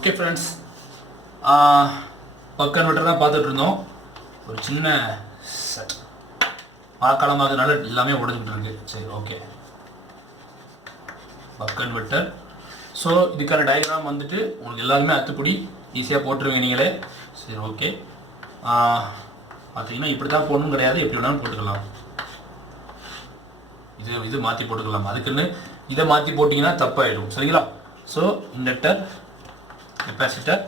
Okay friends, buck converter தான் பார்த்துட்டு இருந்தோம். ஒரு சின்ன மழைக்காலமாகனால எல்லாமே உடஞ்சிட்டு இருக்கு. சரி, ஓகே. Buck converter. ஸோ இதுக்கான டயக்ராம் வந்துட்டு உங்களுக்கு எல்லாருமே அத்துப்படி ஈஸியாக போட்டுருவீங்க நீங்களே. சரி, ஓகே. பார்த்தீங்கன்னா இப்படி தான் போடணும் கிடையாது, எப்படி வேணாலும் போட்டுக்கலாம். இது மாற்றி போட்டுக்கலாம். அதுக்குன்னு இதை மாற்றி போட்டிங்கன்னா தப்பாயிடும். சரிங்களா? ஸோ இண்டக்டர், கெப்பாசிட்டர்,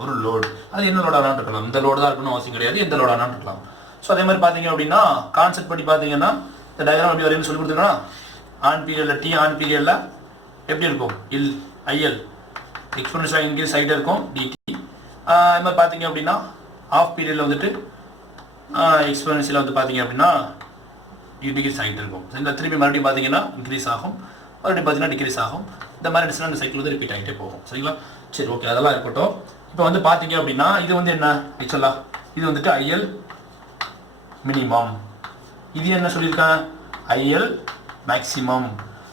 ஒரு லோடு. அது என்ன லோடு ஆனாலும் இருக்கலாம். இந்த லோடு தான் இருக்கணும் அவசியம் கிடையாது, எந்த லோடு ஆனாலும் இருக்கலாம். ஸோ அதே மாதிரி பார்த்தீங்க அப்படின்னா கான்செப்ட் படி பார்த்தீங்கன்னா இந்த டயக்ராம் எப்படி வரையும் சொல்லி கொடுத்துருக்கோன்னா, ஆன் பீரியடில் டி ஆன் பீரியடில் எப்படி இருக்கும்? ஐஎல் எக்ஸ்போனன்ஷியல் இன்க்ரீஸ் சைடு இருக்கும் டிடி. அது மாதிரி பார்த்தீங்க அப்படின்னா ஆஃப் பீரியடில் வந்துட்டு எக்ஸ்போனன்ஷியல் வந்து பார்த்தீங்க அப்படின்னா டிடிக்கு சைடு இருக்கும். இந்த திருப்பி மறுபடியும் பார்த்தீங்கன்னா இன்க்ரீஸ் ஆகும், மறுபடியும் பார்த்தீங்கன்னா டிக்ரீஸ் ஆகும். இந்த மாதிரி இருந்துச்சுன்னா அந்த சைக்கிள் வந்து ரிப்பீட் ஆகிட்டே போகும். சரிங்களா? சரி, ஓகே, அதெல்லாம் இருக்கட்டும். இப்போ வந்து பார்த்தீங்க அப்படின்னா இது வந்து என்ன ஆக்சுவலாக இது வந்துட்டு ஐஎல் மினிமம். இது என்ன சொல்லியிருக்கேன்? IL maximum.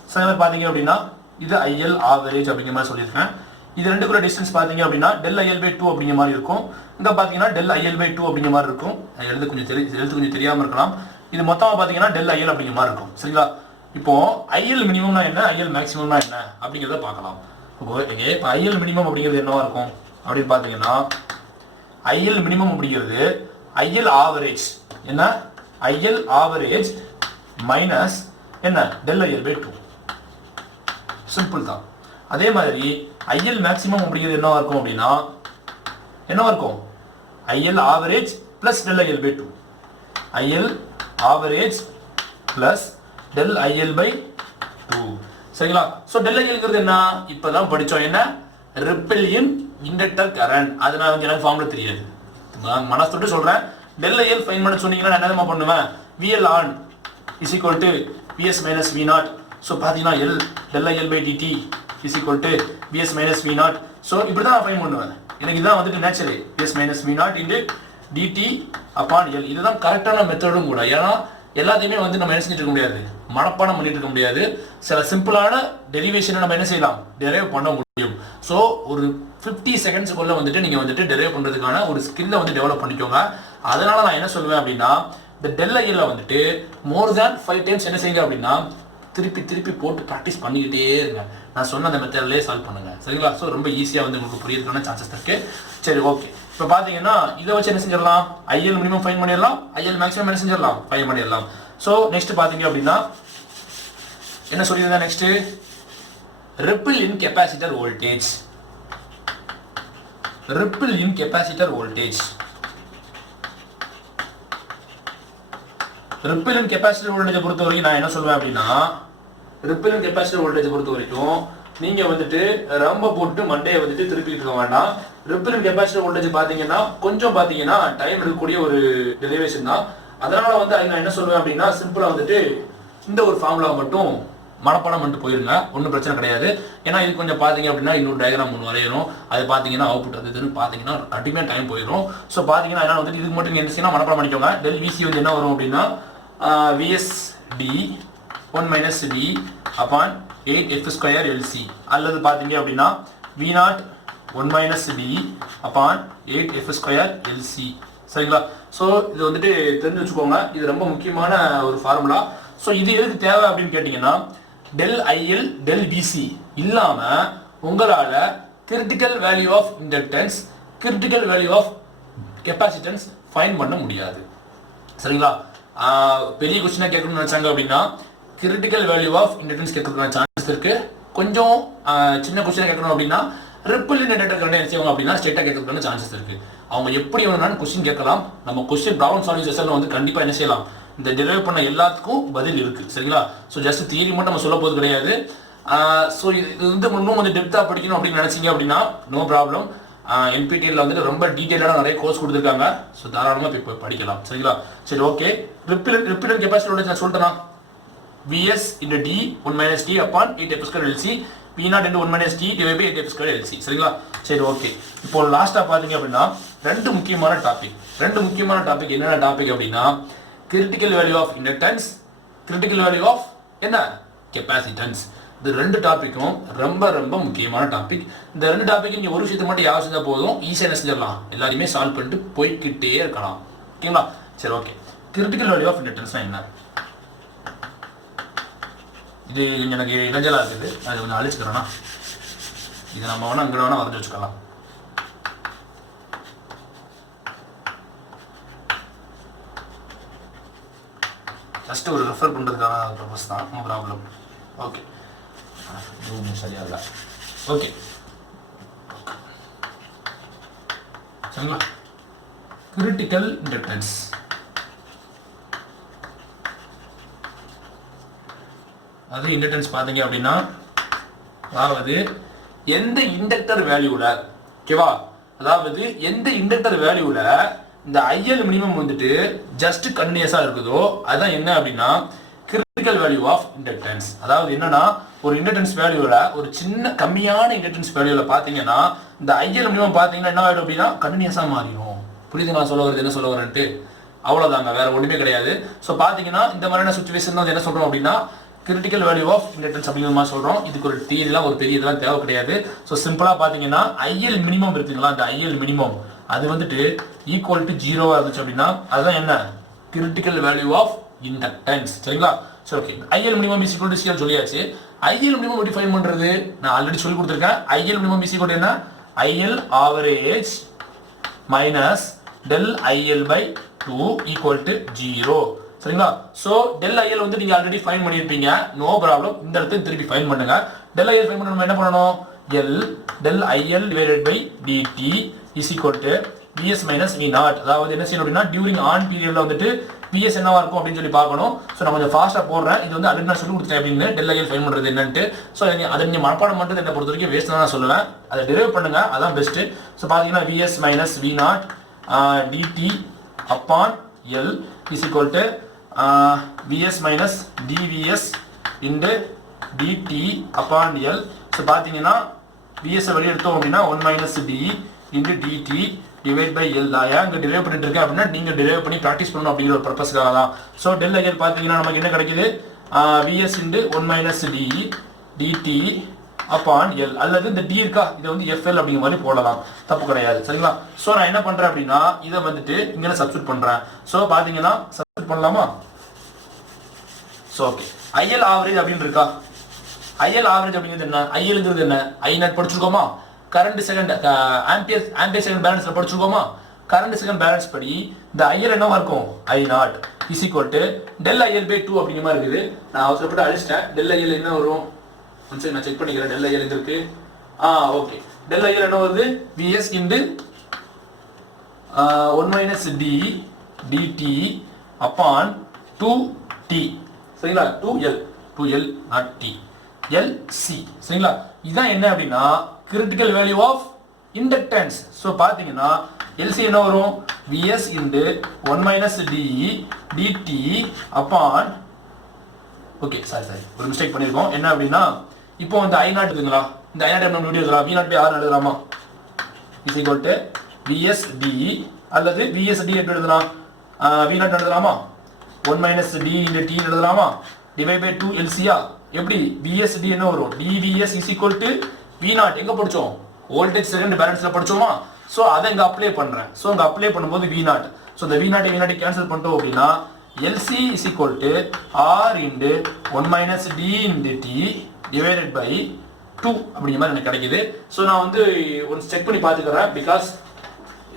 ஸோ அதே மாதிரி பார்த்தீங்க அப்படின்னா இது ஐஎல் ஆவரேஜ் அப்படிங்கிற மாதிரி சொல்லியிருக்கேன். இது ரெண்டுக்குள்ள டிஸ்டன்ஸ் பார்த்தீங்க அப்படின்னா டெல் ஐஎல் பை 2 அப்படிங்கிற மாதிரி இருக்கும். இங்கே பார்த்தீங்கன்னா டெல் ஐஎல் பை 2 அப்படிங்கிற மாதிரி இருக்கும். எழுத்து கொஞ்சம் தெரியாமல் இருக்கலாம். இது மொத்தமாக பார்த்தீங்கன்னா டெல் ஐஎல் அப்படிங்கிற மாதிரி இருக்கும். சரிங்களா? இப்போ ஐஎல் மினிமம்னா என்ன, ஐஎல் மேக்ஸிமம்னா என்ன அப்படிங்கிறத பார்க்கலாம். ஓகே, இப்போ ஐஎல் மினிமம் அப்படிங்கிறது என்னவா இருக்கும் அப்படின்னு பார்த்தீங்கன்னா ஐஎல் மினிமம் அப்படிங்கிறது ஐஎல் ஆவரேஜ். என்ன? ஐஎல் ஆவரேஜ் மைனஸ் என்ன? Del IL by 2. சிம்பிள் தான். அதே மாதிரி ஐஎல் மேக்ஸிமம் அப்படிங்கிறது என்னவா இருக்கும் அப்படின்னா என்னவா இருக்கும்? IL average plus del IL by 2. IL average plus del IL by 2. சரிங்களா? ஸோ டெல் ஐஎல்ங்கிறது என்ன? இப்போதான் படித்தோம். என்ன? Ripple in inductor current. அது நான் வந்து எனக்கு ஃபார்முலா தெரியாது, நான் மனசோட்டு சொல்கிறேன். டெல் ஐஎல் ஃபைன் பண்ண சொன்னீங்கன்னா நான் என்ன பண்ணுவேன்? VL on is equal to VS minus V not. So பார்த்தீங்கன்னா del IL by dt is equal to VS minus V not. So இப்படி தான் நான் ஃபைன் பண்ணுவேன். எனக்கு இதுதான் வந்துட்டு natural VS minus V not into dt upon L. இதுதான் கரெக்டான மெத்தடும் கூட. ஏன்னா எல்லாத்தையுமே வந்து நம்ம என்ன செஞ்சுட்டு இருக்க முடியாது, மனப்பாடம் பண்ணிட்டு இருக்க முடியாது. சில சிம்பிளான டெரிவேஷனை நம்ம என்ன செய்யலாம், டெரைவ் பண்ண முடியும். ஸோ ஒரு 50 செகண்ட்ஸுக்குள்ள வந்துட்டு நீங்கள் வந்துட்டு டெரைவ் பண்ணுறதுக்கான ஒரு ஸ்கில்லை வந்து டெவலப் பண்ணிக்கோங்க. அதனால நான் என்ன சொல்லுவேன் அப்படின்னா இந்த டெல் ஐஎல்ல வந்துட்டு மோர் தேன் 5 டைம்ஸ் என்ன செய்யுங்க அப்படின்னா திருப்பி போட்டு ப்ராக்டிஸ் பண்ணிக்கிட்டே இருங்க. நான் சொன்ன அந்த மெத்தட்லேயே சால்வ் பண்ணுங்க. சரிங்களா? ஸோ ரொம்ப ஈஸியாக வந்து உங்களுக்கு புரியறதுக்கான சான்சஸ் இருக்கு. சரி, ஓகே. இப்போ பார்த்தீங்கன்னா இதை வச்சு என்ன செஞ்சிடலாம்? ஐஎல் மினிமம் ஃபைன் பண்ணிடலாம், ஐஎல் மேக்ஸிமம் என்ன செஞ்சிடலாம்? ஃபைன் பண்ணிடலாம். ஸோ நெக்ஸ்ட் பார்த்தீங்க அப்படின்னா என்ன சொல்லியிருந்தா நெக்ஸ்ட் ரிப்பிள் இன் கெப்பாசிட்டர் வோல்டேஜ். ரிப்பிள் இன் கெப்பாசிட்டர் வோல்டேஜ். ரிப்பிள் இன் கெப்பாசிட்டர் வோல்டேஜை பொறுத்த வரைக்கும் நான் என்ன சொல்வேன் அப்படின்னா ரிப்பிள் இன் கெப்பாசிட்டர் வோல்டேஜை பொறுத்த வரைக்கும் நீங்க வந்துட்டு ரொம்ப போட்டு மண்டையை வந்துட்டு திருப்பிட்டு இருக்க வேண்டாம். ரிப்பிள் இன் கெப்பாசிட்டர் வோல்டேஜ் பாத்தீங்கன்னா கொஞ்சம் பாத்தீங்கன்னா டைம் எடுக்கக்கூடிய ஒரு டெரிவேஷன் தான். அதனால வந்து நான் என்ன சொல்லுவேன் அப்படின்னா சிம்பிளா வந்துட்டு இந்த ஒரு ஃபார்முலா மட்டும் மனப்பாடம் பண்ணிட்டு போயிருங்க, ஒன்றும் பிரச்சனை கிடையாது. ஏன்னா இது கொஞ்சம் பார்த்தீங்க அப்படின்னா இன்னொரு டயக்ராம் ஒன்று வரையணும், அது பார்த்தீங்கன்னா அவுட்புட் அது இதுன்னு பார்த்தீங்கன்னா கண்டிப்பாக டைம் போயிடும். ஸோ பார்த்தீங்கன்னா என்ன வந்துட்டு இதுக்கு மட்டும் என்ன செய்யணும், மனப்பாடம் பண்ணிக்கோங்க. டெல் விசி வந்து என்ன வரும் அப்படின்னா VSD 1 minus D upon 8 f square LC, அல்லது பார்த்தீங்க அப்படின்னா V0 1 minus D upon 8 f square LC. சரிங்களா? ஸோ இது வந்துட்டு தெரிஞ்சு வச்சுக்கோங்க, இது ரொம்ப முக்கியமான ஒரு ஃபார்முலா. ஸோ இது எதுக்கு தேவை அப்படின்னு கேட்டிங்கன்னா டெல் ஐஎல் டெல் பிசி இல்லாமல் உங்களால் critical value of inductance, critical value of capacitance find பண்ண முடியாது. சரிங்களா? பெரிய கொஸ்டினாக கேட்கணும்னு நினச்சாங்க அப்படின்னா கிரிட்டிக்கல் வேல்யூ ஆஃப் இண்டக்டன்ஸ் கேட்கறதுக்கான சான்சஸ் இருக்கு. கொஞ்சம் சின்ன கொஸ்டினாக கேட்கணும் அப்படின்னா ரிப்பிள் இன் இண்டக்டர் கரண்ட் என்ன செய்வாங்க அப்படின்னா ஸ்ட்ரெயிட்டாக கேட்கறதுக்கான சான்சஸ் இருக்கு. அவங்க எப்படி வேணும்னாலும் கொஸ்டின் கேட்கலாம். நம்ம கொஸ்டின் ப்ராப்ளம் சால்விங் செஷன்ல வந்து கண்டிப்பாக என்ன செய்யலாம், இந்த டெரைவ் பண்ண எல்லாத்துக்கும் பதில் இருக்கு. சரிங்களா? ஸோ ஜஸ்ட் தியரி மட்டும் நம்ம சொல்ல போகிறது கிடையாது. ஸோ இது வந்து இன்னும் கொஞ்சம் டெப்த்தாக படிக்கணும் அப்படின்னு நினைச்சீங்க அப்படின்னா நோ ப்ராப்ளம். என்பிடிஎல்ல வந்துட்டு ரொம்ப டீட்டெயிலாக நிறைய கோர்ஸ் கொடுத்துருக்காங்க. ஸோ தாராளமாக இப்போ படிக்கலாம். சரிங்களா? சரி, ஓகே. ரிப்பிள் கெப்பாசிட்டி நான் சொல்லிட்டேனா Vs into D 1 minus D upon 8 f square LC, V0 into 1 minus D divided by 8 f square LC. சரிங்களா? சரி, ஓகே. இப்போ லாஸ்ட்டாக பார்த்தீங்க அப்படின்னா ரெண்டு முக்கியமான டாபிக் என்னென்ன டாபிக் அப்படின்னா critical value of inductance, critical value of என்ன கெப்பாசிட்டன்ஸ். இந்த ரெண்டு டாப்பிக்கும் ரொம்ப ரொம்ப முக்கியமான டாபிக். இந்த ரெண்டு டாபிக் நீங்கள் ஒரு விஷயத்தை மட்டும் யார் செஞ்சால் போதும், ஈஸியாக என்ன செஞ்சிடலாம், எல்லாருமே சால்வ் பண்ணிட்டு போய்கிட்டே இருக்கலாம். ஓகேங்களா? சரி, okay. Critical value of inductance என்ன? இது எனக்கு இடைஞ்சலாக இருக்குது, அது கொஞ்சம் அழிச்சுக்கிறேன்னா இது நம்ம வேணால் அங்கே வேணால் வரைஞ்சி வச்சுக்கலாம். ஜஸ்ட் ஒரு ரெஃபர் பண்ணுறதுக்கான பர்பஸ் தான், நோ ப்ராப்ளம். ஓகே, சரியா இல்லை. ஓகே, சரிங்களா? கிரிட்டிக்கல் இண்டக்டன்ஸ் அது இண்டக்டன்ஸ் பார்த்தீங்க அப்படின்னா, அதாவது எந்த இண்டக்டர் வேல்யூவில், ஓகேவா, அதாவது எந்த இண்டக்டர் வேல்யூவில் இந்த ஐஎல் மினிமம் வந்துட்டு ஜஸ்ட் கண்டினியூஸாக இருக்குதோ அதுதான் என்ன அப்படின்னா கிரிட்டிக்கல் வேல்யூ ஆஃப் இண்டக்டன்ஸ். அதாவது என்னன்னா, ஒரு இண்டக்டன்ஸ் வேல்யூவில் ஒரு சின்ன கம்மியான இண்டக்டன்ஸ் வேல்யூவில் பார்த்தீங்கன்னா இந்த ஐஎல் மினிமம் பார்த்தீங்கன்னா என்ன ஆகிடும் அப்படின்னா கண்டினியூஸாக மாறிடும். புரியுது நான் சொல்ல வருது என்ன சொல்ல வரேன்ட்டு? அவ்வளோதாங்க, வேற ஒன்றுமே கிடையாது. ஸோ பார்த்தீங்கன்னா இந்த மாதிரியான சுச்சுவேஷன் வந்து என்ன சொல்கிறோம் அப்படின்னா கிரிட்டிக்கல் வேல்யூ ஆஃப் இண்டக்டன்ஸ் அப்படிங்கிற மாதிரி சொல்கிறோம். இதுக்கு ஒரு தியரிலாம் ஒரு பெரிய இதெல்லாம் தேவை கிடையாது. ஸோ சிம்பிளாக பார்த்தீங்கன்னா ஐஎல் மினிமம் இருக்குங்களா, அந்த ஐஎல் மினிமம் அது வந்துட்டு ஈக்குவல் டு 0 இருந்துச்சு அப்படின்னா அதுதான் என்ன கிரிட்டிக்கல் வேல்யூ ஆஃப் இண்டக்டன்ஸ். சரிங்களா? சரி, okay. IL minimum is equal to CL சொல்லியாச்சு. ஐஎல் மினிமம் எப்படி ஃபைண்ட் பண்ணுறது? நான் ஆல்ரெடி சொல்லி கொடுத்துருக்கேன். IL minimum is equal to என்ன? IL average minus del IL by 2 equal to 0. சரிங்களா? ஸோ டெல் ஐஎல் வந்து நீங்கள் ஆல்ரெடி ஃபைன் பண்ணியிருப்பீங்க, நோ ப்ராப்ளம். இந்த இடத்துல திருப்பி ஃபைன் பண்ணுங்க. டெல் ஐஎல் ஃபைன் பண்ண நம்ம என்ன பண்ணணும்? L del IL divided by dt is equal to VS minus V naught. அதாவது என்ன செய்யணும் அப்படின்னா டியூரிங் ஆன் பீரியட்ல வந்துட்டு விஎஸ் என்னவா இருக்கும் அப்படின்னு சொல்லி பார்க்கணும். ஸோ நான் கொஞ்சம் ஃபாஸ்ட்டாக போடுறேன். இது வந்து ஆல்ரெடி நான் சொல்லி கொடுத்தேன் அப்படின்னு டெல் ஐஎல் ஃபைன் பண்ணுறது என்னன்ட்டு. ஸோ அதை நீங்கள் மனப்பாடம் பண்ணுறது என்னை பொறுத்த வரைக்கும் வேஸ்ட் தான் நான் சொல்லுவேன். அதை டெரைவ் பண்ணுங்க, அதான் பெஸ்ட்டு. ஸோ பார்த்தீங்கன்னா VS minus V naught dt upon L is equal to Vs minus dVs into dt upon L. So பார்த்தீங்கன்னா Vs வெளியே எடுத்தோம் அப்படின்னா 1 minus d into dt divide by L. ஏன் இங்கே டிரைவ் பண்ணிட்டு இருக்கேன் அப்படின்னா நீங்கள் டிரைவ் பண்ணி ப்ராக்டிஸ் பண்ணணும் அப்படிங்கிற ஒரு பர்பஸ்க்காக தான். ஸோ டெல் ஐஎல் பார்த்தீங்கன்னா நமக்கு என்ன கிடைக்குது? Vs into 1 minus d dt upon L. அல்லது இந்த d இருக்கா, இதை வந்து FL அப்படிங்கிற மாதிரி போடலாம், தப்பு கிடையாது. சரிங்களா? ஸோ நான் என்ன பண்ணுறேன் அப்படின்னா இதை வந்துட்டு இங்கே சப்ஸ்டியூட் பண்ணுறேன். ஸோ பார்த்தீங்கன்னா சப்ஸ்டியூட் பண்ணலாமா? ஸோ ஓகே, ஐஎல் ஆவரேஜ் அப்படின்னு இருக்கா? ஐஎல் ஆவரேஜ் அப்படிங்கிறது என்ன? ஐஎல்ங்கிறது என்ன? ஐ நாட் படிச்சிருக்கோமா? கரண்ட் செகண்ட் ஆம்பியர் செகண்ட் பேலன்ஸ்ல படிச்சிருக்கோமா? கரண்ட் செகண்ட் பேலன்ஸ் படி இந்த ஐஎல் என்னவா இருக்கும்? I not is equal to del IL by 2 அப்படிங்கிற மாதிரி இருக்குது. நான் அவசரப்பட்டு அழிச்சிட்டேன். டெல் ஐஎல் என்ன வரும் சரி நான் செக் பண்ணிக்கிறேன். டெல் ஐஎல் இது இருக்கு. ஓகே, டெல் ஐஎல் என்ன வருது? VS into 1 minus D dt upon 2t. சரிங்களா? 2L not D, LC. சரிங்களா? இதுதான் என்ன அப்படின்னா critical value of inductance. So பார்த்தீங்கன்னா எல்சி என்ன வரும்? VS into 1 minus D dt upon, okay sorry ஒரு மிஸ்டேக் பண்ணியிருக்கோம். என்ன அப்படின்னா இப்போ வந்து ஐ நாட் இருக்குங்களா, இந்த ஐ நாட் என்ன வீடியோ எழுதலாம், வி நாட் பை ஆர் எழுதலாமா? Is equal to VS t அல்லது விஎஸ் டி எப்படி எழுதலாம்? வி நாட் எழுதலாமா? 1 மைனஸ் டி இந்த டி எழுதலாமா? டிவைட் பை 2 எல்சியா? எப்படி? விஎஸ் டி என்ன வரும்? DVS is equal to V not. எங்கே படித்தோம்? வோல்டேஜ் செகண்ட் பேலன்ஸில் படித்தோமா? ஸோ அதை இங்கே அப்ளை பண்ணுறேன். ஸோ இங்கே அப்ளை பண்ணும்போது வி நாட். ஸோ இந்த வி நாட் கேன்சல் பண்ணிட்டோம் அப்படின்னா LC is equal to R into 1 minus t into t divided by 2 அப்படிங்கிற மாதிரி எனக்கு கிடைக்குது. ஸோ நான் வந்து ஒன்று செக் பண்ணி பார்த்துக்கிறேன், பிகாஸ்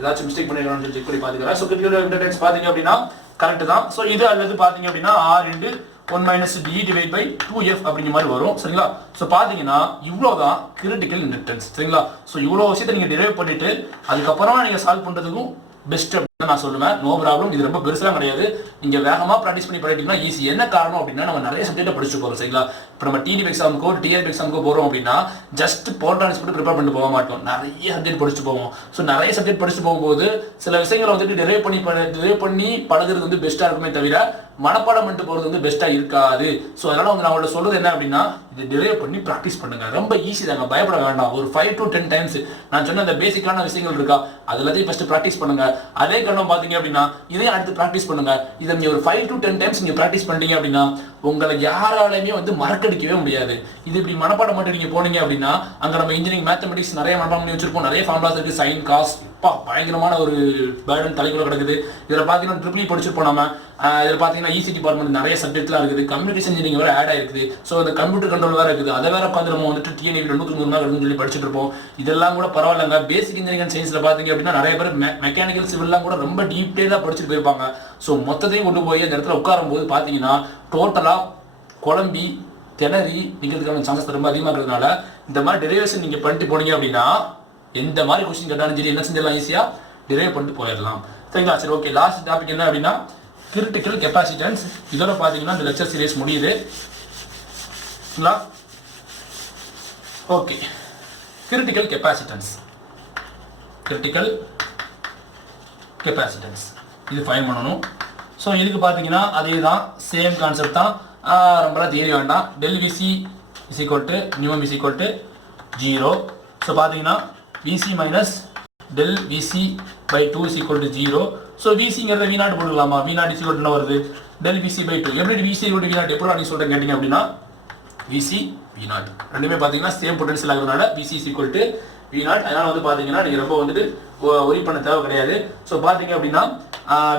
ஏதாச்சும் மிஸ்டேக் பண்ணிடுறோம்னு செக் பண்ணி பார்த்துக்கிறேன். ஸோ கிரிட்டிக்கல் இண்டக்டன்ஸ் பார்த்தீங்க அப்படின்னா கரெக்ட் தான். ஸோ இது அல்லது பார்த்தீங்க அப்படின்னா R into 1 minus D divide by 2f அப்படிங்கிற மாதிரி வரும். சரிங்களா? ஸோ பார்த்தீங்கன்னா இவ்வளோதான் கிரிட்டிக்கல் இண்டக்டன்ஸ். சரிங்களா? ஸோ இவ்வளோ விஷயத்தை நீங்கள் டிரைவ் பண்ணிட்டு அதுக்கப்புறமா நீங்கள் சால்வ் பண்ணுறதுக்கும் பெஸ்ட் அப்படின்னு நான் சொல்லுவேன். No problem. இது ரொம்ப பெருசாக கிடையாது. நீங்கள் வேகமாக ப்ராக்டிஸ் பண்ணி பண்ணிட்டீங்கன்னா ஈஸி. என்ன காரணம் அப்படின்னா நம்ம நிறைய சப்ஜெக்ட்டை படிச்சுட்டு போகிறோம். சரிங்களா? இப்போ நம்ம டிடிபி எக்ஸாமுக்கோ டிஆர்பி எக்ஸாமுக்கோ போகிறோம் அப்படின்னா ஜஸ்ட் போல்டானிஸ் மட்டும் ப்ரிப்பேர் பண்ணிட்டு போக மாட்டோம், நிறைய சப்ஜெக்ட் படிச்சுட்டு போவோம். ஸோ நிறைய சப்ஜெக்ட் படிச்சுட்டு போகும்போது சில விஷயங்களை வந்துட்டு டிரைவ் பண்ணி பழகுறது வந்து பெஸ்ட்டாக இருக்குமே தவிர மனப்பாடம் பண்ணிட்டு போகிறது வந்து பெஸ்ட்டாக இருக்காது. ஸோ அதனால் வந்து நான் உங்கள்ட்ட சொல்கிறது என்ன அப்படின்னா, இதை டிரைவ் பண்ணி ப்ராக்டிஸ் பண்ணுங்கள். ரொம்ப ஈஸி தாங்க, பயப்பட வேண்டாம். ஒரு 5 to 10 டைம்ஸ் நான் சொன்ன அந்த பேசிக்கான விஷயங்கள் இருக்கா அது எல்லாத்தையும் ஃபஸ்ட்டு ப்ராக்டிஸ் பண்ணுங்கள். அதே காரணம் பார்த்தீங்க அப்படின்னா இதையும் அடுத்து ப்ராக்டிஸ் பண்ணுங்கள். இதை நீங்கள் ஒரு 5 to 10 டைம்ஸ் நீங்கள் ப்ராக்டிஸ் பண்ணிட்டீங்க அப்படின்னா உங்களை யாராலையுமே வந்து மறக்கடிக்கவே முடியாது. இது இப்படி மனப்பாடம் மட்டும் நீங்கள் போனீங்க அப்படின்னா அங்கே நம்ம இன்ஜினியரிங் மேத்தமெட்டிக்ஸ் நிறைய மனப்பாடம் பண்ணி வச்சிருப்போம், நிறைய ஃபார்முலாஸ் இருக்குது, சைன் காஸ் பயங்கரமான ஒரு பேர்டன் தலைக்குள்ள கிடக்குது. இதில் பார்த்தீங்கன்னா ட்ரிபிள் படிச்சிருப்போம் நம்ம. இதில் பார்த்தீங்கன்னா இசி டிபார்ட்மெண்ட் நிறைய சப்ஜெக்ட்லாம் இருக்குது, கம்யூனிகேஷன் இன்ஜினியரிங் வேறு ஆட் ஆயிருக்குது. ஸோ அந்த கம்ப்யூட்டர் கண்ட்ரோல் வேறு இருக்குது. அதை வேற உட்காந்து நம்ம வந்துட்டு டிஎன்இ 200 மார்க் சொல்லி படிச்சுட்டு இருப்போம். இதெல்லாம் கூட பரவாயில்லைங்க. பேசிக் இன்ஜினியரிங் அண்ட் சயின்ஸில் பார்த்தீங்க அப்படின்னா நிறைய பேர் மெக்கானிக்கல் சிவில்லாம் கூட ரொம்ப டீப்டேலாக படிச்சுட்டு போயிருப்பாங்க. ஸோ மொத்தத்தையும் கொண்டு போய் அந்த இடத்துல உட்காரும் போது பார்த்தீங்கன்னா டோட்டலாக குழம்பி திணறி நிற்கிறதுக்கான சான்சஸ் ரொம்ப அதிகமாக இருக்கிறதுனால இந்த மாதிரி டெரிவேஷன் நீங்கள் பண்ணிட்டு போனீங்க அப்படின்னா எந்த மாதிரி கொஸ்டின் கேட்டாலும் சரி என்ன செஞ்சிடலாம், ஈஸியாக டிரைவ் பண்ணிட்டு போயிடலாம். சரிங்களா? சரி, ஓகே. லாஸ்ட் டாபிக் என்ன அப்படின்னா கிரிட்டிக்கல் கெப்பாசிட்டன்ஸ். இதோட பார்த்தீங்கன்னா இந்த லெக்சர் சீரிஸ் முடியுது. Okay, critical capacitance. Critical capacitance இது ஃபைன் பண்ணணும். ஸோ இதுக்கு பார்த்தீங்கன்னா அதே தான், சேம் கான்செப்ட் தான், ரொம்பலாம் தியரி வேண்டாம். Del VC is equal to minimum is equal to 0. So பார்த்தீங்கன்னா VC minus del VC by 2 is equal to 0. So விசிங்கிறத V0 போட்டுக்கலாமா? V0 இஸ் ஈக்குவல் டு என்ன வருது? Del VC by 2. எப்படி விசி ஈக்குவல் டு V0 எப்படி நீங்கள் சொல்கிறேன் கேட்டிங்க அப்படின்னா விசி V0 ரெண்டுமே பார்த்தீங்கன்னா சேம் பொட்டன்ஷியல் ஆகிறதுனால விசி இஸ் ஈக்குவல் டு V0. அதனால் வந்து பார்த்தீங்கன்னா நீங்கள் ரொம்ப வந்துட்டு ஒரி பண்ண தேவை கிடையாது. ஸோ பார்த்தீங்க அப்படின்னா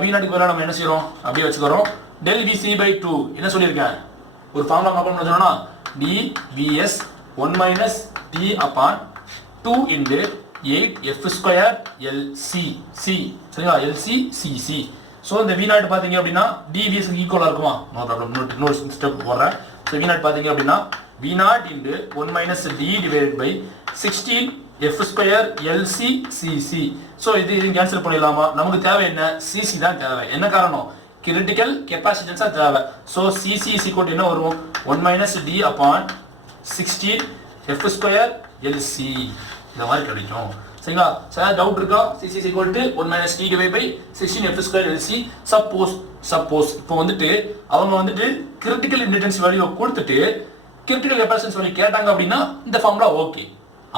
V0க்கு பதிலாக நம்ம என்ன செய்கிறோம், அப்படியே வச்சுக்கிறோம். டெல் விசி பை 2 என்ன சொல்லியிருக்கேன், ஒரு ஃபார்முலா பார்க்கணும்னு சொன்னோம்னா dvs 1 minus t upon 2 into 8f square LC C. சரிங்களா? LC CC. ஸோ இந்த V0 பார்த்தீங்க அப்படின்னா dvs ஈக்குவலாக இருக்குமா? நோ ப்ராப்ளம், இன்னொரு ஸ்டெப் போடுறேன். ஸோ V0 பார்த்தீங்க அப்படின்னா V0 into 1 minus d divided by 16f square LC CC. So இது கேன்சல் பண்ணிடலாமா? நமக்கு தேவை என்ன, CC தான் தேவை. என்ன காரணம், கிரிட்டிக்கல் கெப்பாசிட்டன்ஸாக தேவை. ஸோ CC இஸ் ஈக்குவல் என்ன வரும், 1 minus d upon 16f square LC. இந்த மாதிரி கிடைக்கும். சரிங்களா? சார் டவுட் இருக்கா? CC is equal to 1 minus t divided by 16f square LC. Suppose இப்போ வந்துட்டு அவங்க வந்துட்டு கிரிட்டிக்கல் இன்டென்ஸ் வேல்யூ கொடுத்துட்டு கிரிட்டிக்கல் கெப்பாசிட்டன்ஸ் வேல்யூ கேட்டாங்க அப்படின்னா இந்த ஃபார்முலா ஓகே.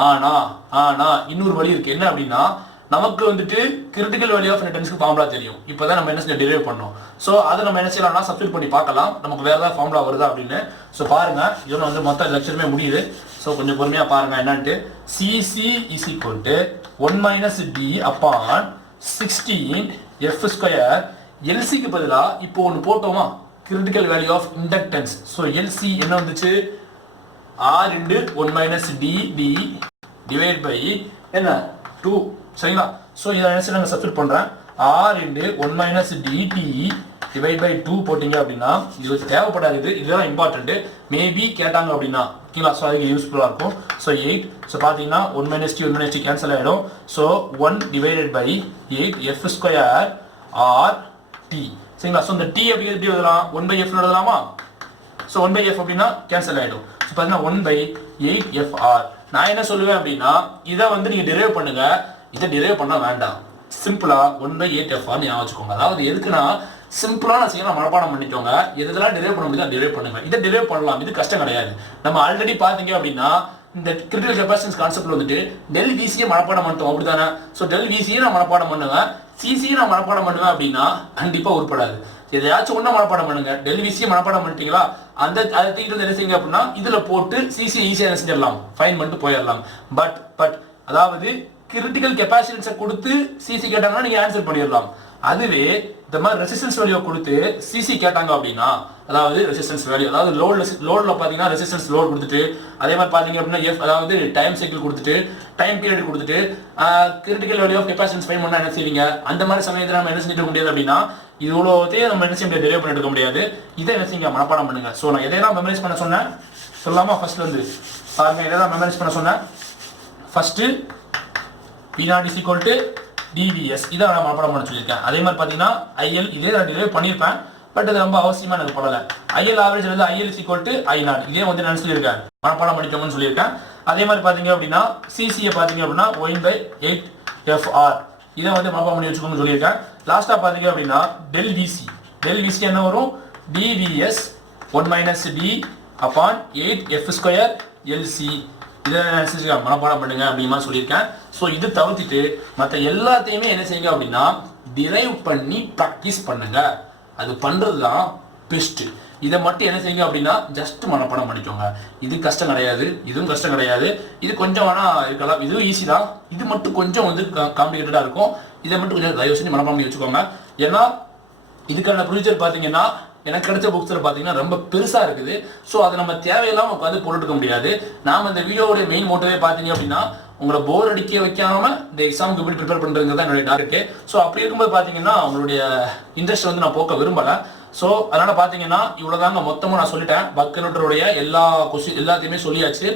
ஆனா இன்னொரு வழி இருக்கு. என்ன அப்படின்னா நமக்கு வந்துட்டு கிரிட்டிக்கல் வேல்யூ ஆஃப் இன்டென்ஸ்க்கு ஃபார்முலா தெரியும். இப்போதான் நம்ம என்ன டிரைவ் பண்ணோம். ஸோ அதை நம்ம என்ன செய்யலாம்னா சப்ஸ்டிட் பண்ணி பார்க்கலாம் நமக்கு வேற ஏதாவது ஃபார்முலா வருதா அப்படின்னு. ஸோ பாருங்க, இதோட வந்து மொத்த லெக்சருமே முடியுது. ஸோ கொஞ்சம் பொறுமையாக பாருங்க என்னன்ட்டு. CC is equal to 1 minus d upon 16f square LCக்கு பதிலாக இப்போ ஒன்று போட்டோமா, critical value of inductance. So LC என்ன வந்துச்சு, R into 1 minus d divided by என்ன 2. சரிங்களா? ஸோ இதை என்ன நாங்கள் சப்ஸ்டிட் பண்ணுறேன். R into 1 minus dt divide by 2 போட்டிங்க அப்படின்னா இது தேவைப்படாது, இதுதான் இம்பார்ட்டன்ட்டு. மேபி கேட்டாங்க அப்படின்னா ஓகேங்களா? ஸோ அதுக்கு யூஸ்ஃபுல்லாக இருக்கும். ஸோ 8. ஸோ பார்த்தீங்கன்னா 1 minus t கேன்சல் ஆகிடும். So 1 divided by 8f square R D. சரிங்களா? ஸோ இந்த டி அப்படி எப்படி எழுதலாம், 1/f எழுதலாமா? ஸோ 1/f அப்படின்னா கேன்சல் ஆகிடும். ஸோ பார்த்தீங்கன்னா 1/8fr. நான் என்ன சொல்லுவேன் அப்படின்னா இதை வந்து நீங்கள் டிரைவ் பண்ணுங்க, இதை டிரைவ் பண்ண வேண்டாம். சிம்பிளா 1/8fr ஞாபகம் வச்சுக்கோங்க. அதாவது எதுக்குன்னா சிம்பிளான செய்யலாம், மனப்பாடம் பண்ணிக்கோங்க. எதெல்லாம் டிரைவ் பண்ண முடியுதோ டிரைவ் பண்ணுங்க. இதை டிரைவ் பண்ணலாம், இது கஷ்டம் கிடையாது. நம்ம ஆல்ரெடி பார்த்தீங்க அப்படின்னா இந்த கிரிட்டிக்கல் கெப்பாசிட்டன்ஸ் கான்செப்ட்ல வந்துட்டு டெல் விசியை மனப்பாடம் பண்ணிட்டோம் அப்படிதானே. ஸோ டெல் விசியை நான் மனப்பாடம் பண்ணுவேன், சிசியை நான் மனப்பாடம் பண்ணுவேன் அப்படின்னா கண்டிப்பாக உருப்படாது. எதையாச்சும் ஒன்றா மனப்பாடம் பண்ணுங்க. டெல் விசியை மனப்பாடம் பண்ணிட்டீங்களா, அதை தூக்கிட்டு வந்து என்ன செய்யுங்க அப்படின்னா இதில் போட்டு சிசியை ஈஸியாக என்ன செஞ்சிடலாம், ஃபைன் பண்ணிட்டு போயிடலாம். பட் அதாவது கிரிட்டிக்கல் கெப்பாசிட்டன்ஸை கொடுத்து சிசி கேட்டாங்கன்னா நீங்கள் ஆன்சர் பண்ணிடலாம். அதுவே இந்த மாதிரி ரெசிஸ்டன்ஸ் வேல்யூ கொடுத்து சிசி கேட்டாங்க அப்படின்னா, அதாவது ரெசிஸ்டன்ஸ் வேல்யூ, அதாவது லோடில் பார்த்தீங்கன்னா ரெசிஸ்டன்ஸ் லோட் கொடுத்துட்டு, அதே மாதிரி பார்த்தீங்க அப்படின்னா எஃப் அதாவது டைம் சைக்கிள் கொடுத்துட்டு, டைம் பீரியட் கொடுத்துட்டு critical value of capacitance find பண்ணால் என்ன செய்வீங்க? அந்த மாதிரி சமயத்தில் நம்ம என்ன செஞ்சுக்க முடியாது அப்படின்னா இவ்வளோத்தையும் நம்ம என்ன செய்ய முடியாது, டெரைவ் பண்ணிட்டு இருக்க முடியாது. இதை என்ன செய்யுங்க, மனப்பாடம் பண்ணுங்க. ஸோ நான் எதையெல்லாம் மெமரைஸ் பண்ண சொன்னேன் சொல்லாமா, ஃபர்ஸ்ட்ல இருந்து பாருங்க. எதையெல்லாம் மெமரைஸ் பண்ண சொன்னேன், first P0 is equal to dvs. இதை நான் மனப்பாடம் பண்ண சொல்லியிருக்கேன். அதே மாதிரி பார்த்தீங்கன்னா IL இதே நான் டிரைவ் பண்ணியிருப்பேன், பட் அது ரொம்ப அவசியமாக எனக்கு படலை. IL ஆவரேஜ் வந்து IL is equal to I0. இதே வந்து நான் சொல்லியிருக்கேன், மனப்பாடம் பண்ணிட்டோம்னு சொல்லியிருக்கேன். அதே மாதிரி பார்த்தீங்க அப்படின்னா சிசியை பார்த்தீங்க அப்படின்னா 1/8fr. இதை வந்து மனப்பாடம் பண்ணி வச்சுக்கோன்னு சொல்லியிருக்கேன். லாஸ்ட்டாக பார்த்தீங்க அப்படின்னா டெல் விசி என்ன வரும், dvs 1 minus d upon 8 f square lc இதை மனப்பாடம் பண்ணுங்க அப்படிமா சொல்லியிருக்கேன். ஸோ இது தவிர்த்துட்டு மற்ற எல்லாத்தையுமே என்ன செய்யுங்க அப்படின்னா டிரைவ் பண்ணி ப்ராக்டிஸ் பண்ணுங்க. அது பண்ணுறது தான் பெஸ்ட்டு. இதை மட்டும் என்ன செய்யுங்க அப்படின்னா ஜஸ்ட் மனப்பாடம் பண்ணிக்கோங்க. இது கஷ்டம் கிடையாது, இதுவும் கஷ்டம் கிடையாது. இது கொஞ்சம் வேணால் இருக்கலாம், இதுவும் ஈஸி தான். இது மட்டும் கொஞ்சம் வந்து காம்ப்ளிகேட்டடாக இருக்கும். இதை மட்டும் கொஞ்சம் தயவு செஞ்சு மனப்பாடம் பண்ணி வச்சுக்கோங்க. ஏன்னா இதுக்கான ப்ரொசீஜர் பார்த்தீங்கன்னா எனக்கு கிடைச்ச புக்ஸில் பார்த்தீங்கன்னா ரொம்ப பெருசாக இருக்குது. ஸோ அதை நம்ம தேவையில்லாமல் உட்காந்து போட்டுக்க முடியாது. நாம் இந்த வீடியோவுடைய மெயின் மோட்டிவே பார்த்தீங்க அப்படின்னா உங்களை போர் அடிக்க வைக்காம இந்த எக்ஸாமுக்கு எப்படி ப்ரிப்பேர் பண்ணுறதுங்கிறது தான் என்னுடைய டார்கெட்டு. ஸோ அப்படி இருக்கும்போது பார்த்தீங்கன்னா உங்களுடைய இன்ட்ரெஸ்ட் வந்து நான் போக்க விரும்பலை. ஸோ அதனால் பார்த்தீங்கன்னா இவ்வளோதாங்க மொத்தமாக நான் சொல்லிட்டேன். பக் கன்வெர்ட்டருடைய எல்லா கொஸ்டின் எல்லாத்தையுமே சொல்லியாச்சு.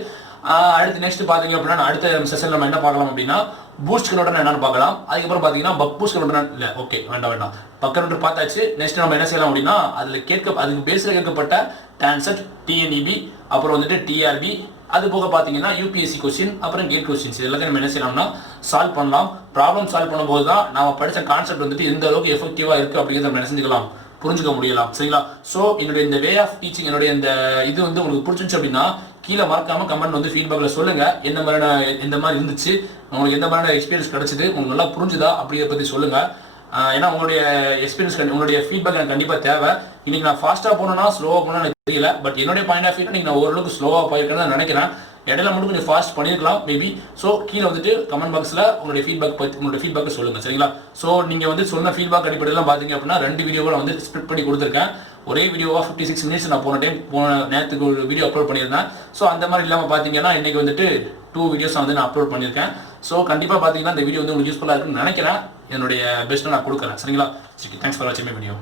அடுத்து நெக்ஸ்ட் பார்த்தீங்க அப்படின்னா அடுத்த செஷன் நம்ம என்ன பார்க்கலாம் அப்படின்னா பூஸ்ட் கன்வெர்ட்டர் என்னன்னு பார்க்கலாம். அதுக்கப்புறம் பார்த்தீங்கன்னா பக் பூஸ்ட் கன்வெர்ட்டர் இல்லை, ஓகே வேண்டாம் பக் கன்வெர்ட்டர் பார்த்தாச்சு. நெக்ஸ்ட் நம்ம என்ன செய்யலாம் அப்படின்னா அதில் அதுக்கு பேஸில் கேட்கப்பட்ட டான்செட், டிஎன்இபி, அப்புறம் வந்துட்டு டிஆர்பி, அது போக பார்த்தீங்கன்னா யூபிஎஸ்சி கொஸ்டின், அப்புறம் கேட் கொஸ்டின்ஸ் எல்லாத்தையும் நம்ம என்ன செய்யலாம்னா சால்வ் பண்ணலாம். ப்ராப்ளம் சால்வ் பண்ணும்போது தான் நம்ம படித்த கான்செப்ட் வந்துட்டு எந்த அளவுக்கு எஃபெக்டிவாக இருக்குது அப்படிங்கிறத நம்ம என்ன செஞ்சுக்கலாம், புரிஞ்சுக்க முடியலாம். சரிங்களா? ஸோ என்னுடைய இந்த வே ஆஃப் டீச்சிங், என்னுடைய இந்த இது வந்து உங்களுக்கு பிடிச்சிருச்சு அப்படின்னா கீழே மறக்காம கமெண்ட் வந்து ஃபீட்பேக்கில் சொல்லுங்க. எந்த மாதிரி இருந்துச்சு, உங்களுக்கு எந்த மாதிரியான எக்ஸ்பீரியன்ஸ் கிடைச்சிது, உங்களுக்கு நல்லா புரிஞ்சுதா அப்படிங்கிறத பற்றி சொல்லுங்க. ஏன்னா உங்களுடைய எக்ஸ்பீரியன்ஸ் உங்களுடைய ஃபீட்பேக் எனக்கு கண்டிப்பாக தேவை. இன்னைக்கு நான் ஃபாஸ்ட்டாக போனேன்னா ஸ்லோவாக போனால் எனக்கு தெரியல. பட் என்னுடைய பாயிண்ட் ஆஃப் வியூ நீங்கள் ஓரளவுக்கு ஸ்லோவாக போயிருக்கேன்னு நினைக்கிறேன். இடையில மட்டும் கொஞ்சம் ஃபாஸ்ட் பண்ணியிருக்கலாம் மேபி. ஸோ கீழே வந்துட்டு கமெண்ட் பாக்ஸில் உங்களுடைய ஃபீட்பேக்கை சொல்லுங்கள். சரிங்களா? ஸோ நீங்கள் வந்து சொன்ன ஃபீட்பேக் அடிப்படையில் பார்த்தீங்க அப்படின்னா 2 வீடியோவை வந்து ஸ்பிளிட் பண்ணி கொடுத்துருக்கேன். ஒரே வீடியோவாக 56 மினிட்ஸ் நான் போன நேரத்துக்கு ஒரு வீடியோ அப்லோட் பண்ணியிருந்தேன். ஸோ அந்த மாதிரி இல்லாமல் பார்த்தீங்கன்னா இன்றைக்கி வந்துட்டு 2 வீடியோஸ் வந்து நான் அப்லோட் பண்ணியிருக்கேன். ஸோ கண்டிப்பாக பார்த்தீங்கன்னா இந்த வீடியோ வந்து உங்களுக்கு யூஸ்ஃபுல்லாக இருக்குன்னு நினைக்கிறேன். என்னுடைய பெஸ்ட்டை நான் கொடுக்குறேன். சரிங்களா? தேங்க்ஸ் ஃபார் வாட்சிங் மை வீடியோ.